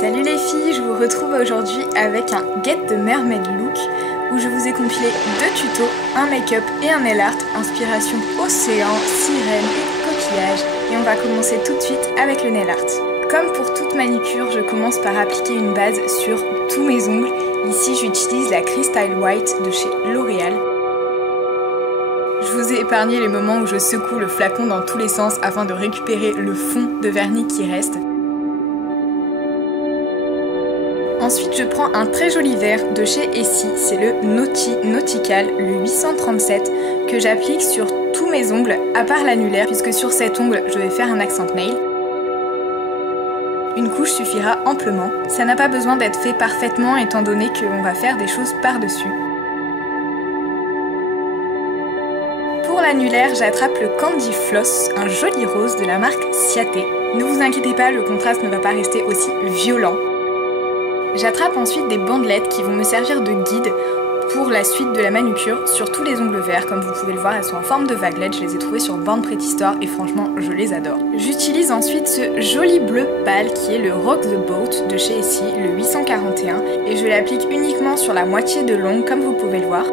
Salut les filles, je vous retrouve aujourd'hui avec un Get the Mermaid Look où je vous ai compilé 2 tutos, un make-up et un nail art, inspiration océan, sirène et coquillage. Et on va commencer tout de suite avec le nail art. Comme pour toute manucure, je commence par appliquer une base sur tous mes ongles. Ici j'utilise la Crystal White de chez L'Oréal. Je vous ai épargné les moments où je secoue le flacon dans tous les sens afin de récupérer le fond de vernis qui reste. Ensuite, je prends un très joli verre de chez Essie, c'est le Naughty Nautical, le 837, que j'applique sur tous mes ongles, à part l'annulaire, puisque sur cet ongle, je vais faire un accent nail. Une couche suffira amplement. Ça n'a pas besoin d'être fait parfaitement, étant donné qu'on va faire des choses par-dessus. Pour l'annulaire, j'attrape le Candy Floss, un joli rose de la marque Ciaté. Ne vous inquiétez pas, le contraste ne va pas rester aussi violent. J'attrape ensuite des bandelettes qui vont me servir de guide pour la suite de la manucure sur tous les ongles verts. Comme vous pouvez le voir, elles sont en forme de vaguelettes, je les ai trouvées sur Born Pretty Store et franchement je les adore. J'utilise ensuite ce joli bleu pâle qui est le Rock the Boat de chez Essie, le 841, et je l'applique uniquement sur la moitié de l'ongle comme vous pouvez le voir.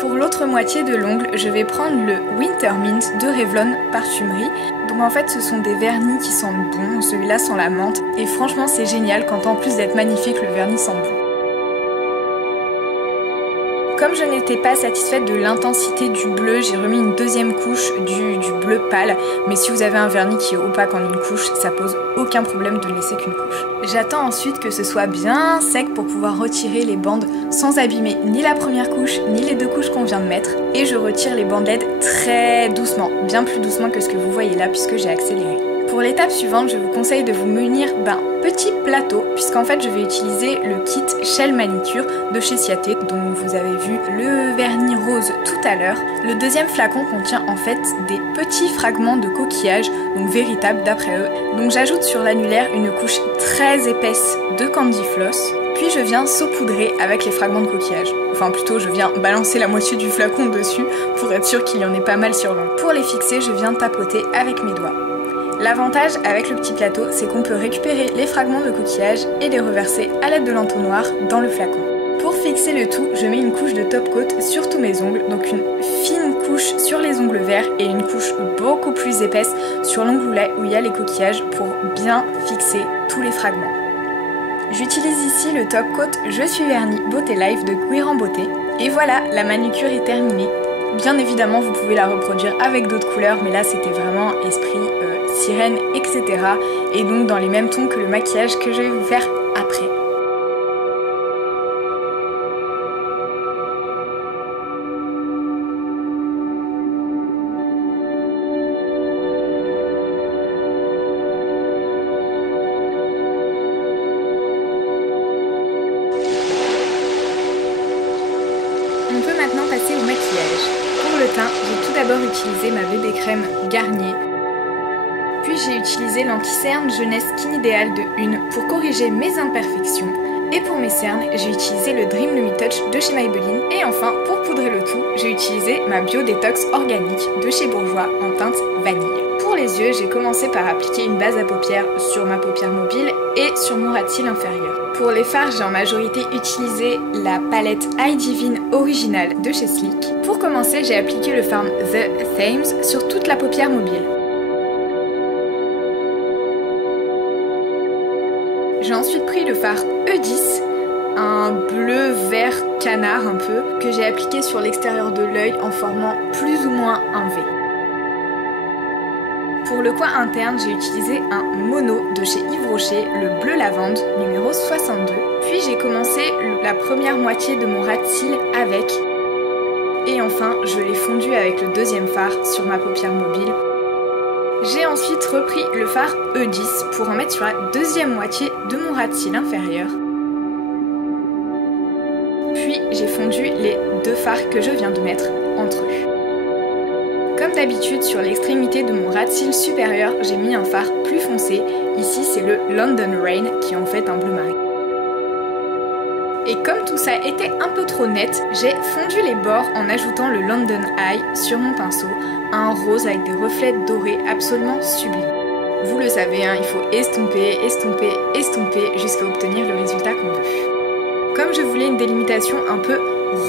Pour l'autre moitié de l'ongle, je vais prendre le Winter Mint de Revlon Parfumerie. Donc en fait ce sont des vernis qui sentent bon, celui-là sent la menthe et franchement c'est génial quand en plus d'être magnifique le vernis sent bon. Comme je n'étais pas satisfaite de l'intensité du bleu, j'ai remis une deuxième couche du bleu pâle, mais si vous avez un vernis qui est opaque en une couche, ça pose aucun problème de ne laisser qu'une couche. J'attends ensuite que ce soit bien sec pour pouvoir retirer les bandes sans abîmer ni la première couche ni les 2 couches qu'on vient de mettre, et je retire les bandelettes très doucement, bien plus doucement que ce que vous voyez là puisque j'ai accéléré. Pour l'étape suivante, je vous conseille de vous munir d'un petit plateau puisqu'en fait je vais utiliser le kit Shell Manicure de chez Ciaté dont vous avez vu le vernis rose tout à l'heure. Le deuxième flacon contient en fait des petits fragments de coquillage, donc véritables d'après eux. Donc j'ajoute sur l'annulaire une couche très épaisse de Candy Floss, puis je viens saupoudrer avec les fragments de coquillage. Enfin plutôt je viens balancer la moitié du flacon dessus pour être sûr qu'il y en ait pas mal sur l'ongle. Pour les fixer, je viens tapoter avec mes doigts. L'avantage avec le petit plateau, c'est qu'on peut récupérer les fragments de coquillage et les reverser à l'aide de l'entonnoir dans le flacon. Pour fixer le tout, je mets une couche de top coat sur tous mes ongles, donc une fine couche sur les ongles verts et une couche beaucoup plus épaisse sur l'ongle où il y a les coquillages pour bien fixer tous les fragments. J'utilise ici le top coat Je suis vernis Beauté Life de Queer en Beauté. Et voilà, la manucure est terminée. Bien évidemment, vous pouvez la reproduire avec d'autres couleurs, mais là c'était vraiment esprit sirène, etc. Et donc dans les mêmes tons que le maquillage que je vais vous faire après. On peut maintenant passer au maquillage. Pour le teint, j'ai tout d'abord utilisé ma bébé crème Garnier. Puis j'ai utilisé l'anti-cerne Jeunesse Skin Ideal de Une pour corriger mes imperfections. Et pour mes cernes, j'ai utilisé le Dream Lumi Touch de chez Maybelline. Et enfin, pour poudrer le tout, j'ai utilisé ma Bio Detox organique de chez Bourjois en teinte vanille. Pour les yeux, j'ai commencé par appliquer une base à paupières sur ma paupière mobile et sur mon ras de cils inférieur. Pour les fards, j'ai en majorité utilisé la palette Eye Divine originale de chez Sleek. Pour commencer, j'ai appliqué le fard The Thames sur toute la paupière mobile. J'ai ensuite pris le fard E10, un bleu vert canard un peu, que j'ai appliqué sur l'extérieur de l'œil en formant plus ou moins un V. Pour le coin interne, j'ai utilisé un mono de chez Yves Rocher, le bleu lavande, numéro 62. Puis j'ai commencé la première moitié de mon ras de cils avec. Et enfin, je l'ai fondu avec le deuxième fard sur ma paupière mobile. J'ai ensuite repris le fard E10 pour en mettre sur la deuxième moitié de mon ras de cils inférieur. Puis j'ai fondu les 2 fards que je viens de mettre entre eux. Comme d'habitude, sur l'extrémité de mon ras de cils supérieur, j'ai mis un fard plus foncé. Ici, c'est le London Rain qui est en fait un bleu marine. Et comme tout ça était un peu trop net, j'ai fondu les bords en ajoutant le London Eye sur mon pinceau un rose avec des reflets dorés absolument sublimes. Vous le savez, hein, il faut estomper, estomper, estomper jusqu'à obtenir le résultat qu'on veut. Comme je voulais une délimitation un peu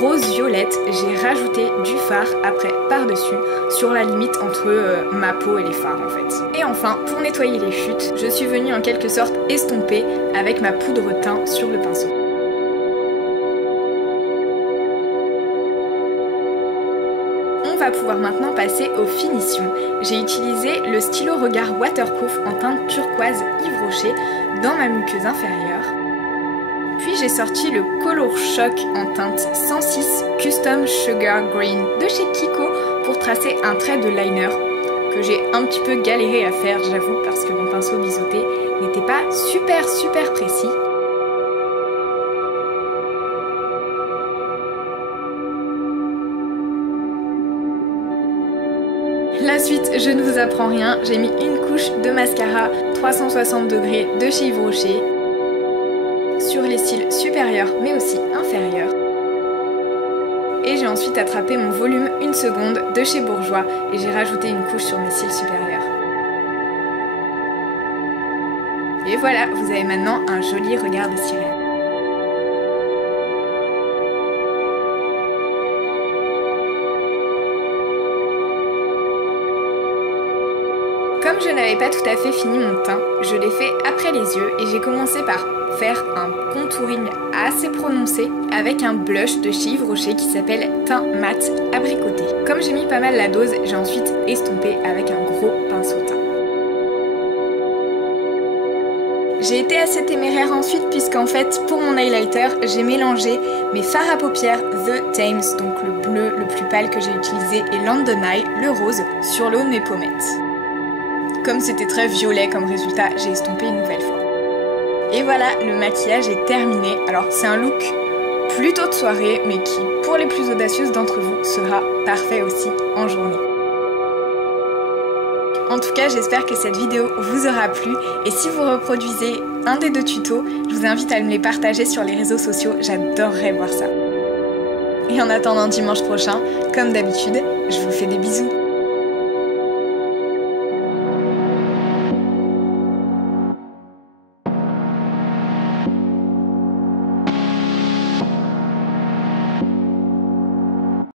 rose-violette, j'ai rajouté du fard après par-dessus sur la limite entre ma peau et les fards en fait. Et enfin, pour nettoyer les chutes, je suis venue en quelque sorte estomper avec ma poudre teint sur le pinceau. On va pouvoir maintenant passer aux finitions. J'ai utilisé le stylo regard waterproof en teinte turquoise Yves Rocher dans ma muqueuse inférieure. Puis j'ai sorti le Color Shock en teinte 106 Custom Sugar Green de chez Kiko pour tracer un trait de liner que j'ai un petit peu galéré à faire, j'avoue, parce que mon pinceau biseauté n'était pas super précis. La suite, je ne vous apprends rien, j'ai mis une couche de mascara 360 degrés de chez Yves Rocher sur les cils supérieurs mais aussi inférieurs. Et j'ai ensuite attrapé mon volume 1 seconde de chez Bourjois et j'ai rajouté une couche sur mes cils supérieurs. Et voilà, vous avez maintenant un joli regard de sirène. Comme je n'avais pas tout à fait fini mon teint, je l'ai fait après les yeux et j'ai commencé par faire un contouring assez prononcé avec un blush de chez Yves Rocher qui s'appelle Teint Mat Abricoté. Comme j'ai mis pas mal la dose, j'ai ensuite estompé avec un gros pinceau teint. J'ai été assez téméraire ensuite puisqu'en fait pour mon highlighter j'ai mélangé mes fards à paupières The Thames, donc le bleu le plus pâle que j'ai utilisé, et London Eye, le rose, sur le haut de mes pommettes. Comme c'était très violet comme résultat, j'ai estompé une nouvelle fois. Et voilà, le maquillage est terminé. Alors c'est un look plutôt de soirée, mais qui, pour les plus audacieuses d'entre vous, sera parfait aussi en journée. En tout cas, j'espère que cette vidéo vous aura plu. Et si vous reproduisez un des deux tutos, je vous invite à me les partager sur les réseaux sociaux. J'adorerais voir ça. Et en attendant dimanche prochain, comme d'habitude, je vous fais des bisous.